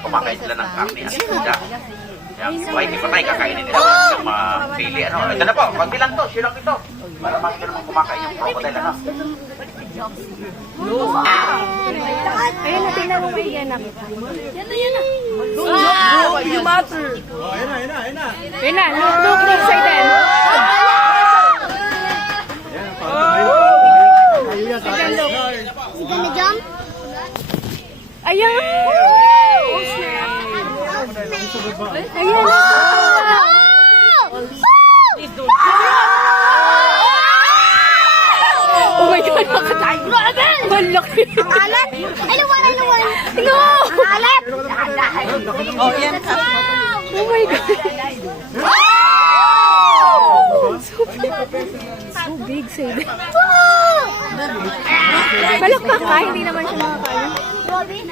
kumakain sila ng karne at isda. Yan, buhay di patay, kakainin nila ng mga pili. Ano? Ito na po, konti lang to, sirok ito. Para makita naman kumakain yung crocodile. Ano? Ayun na, tingnan mo may yanak. Yan na. Wow, you matter. Ayun na. Ayun na, look inside them. You gonna jump? Ayan! Ayan! Oh my God, nakatay! Malaki! Ang alat! Ay, luwan! No! Ang alat! Oh my God! So big, say that. Palakpak ka, hindi naman siya makakaya. Robin?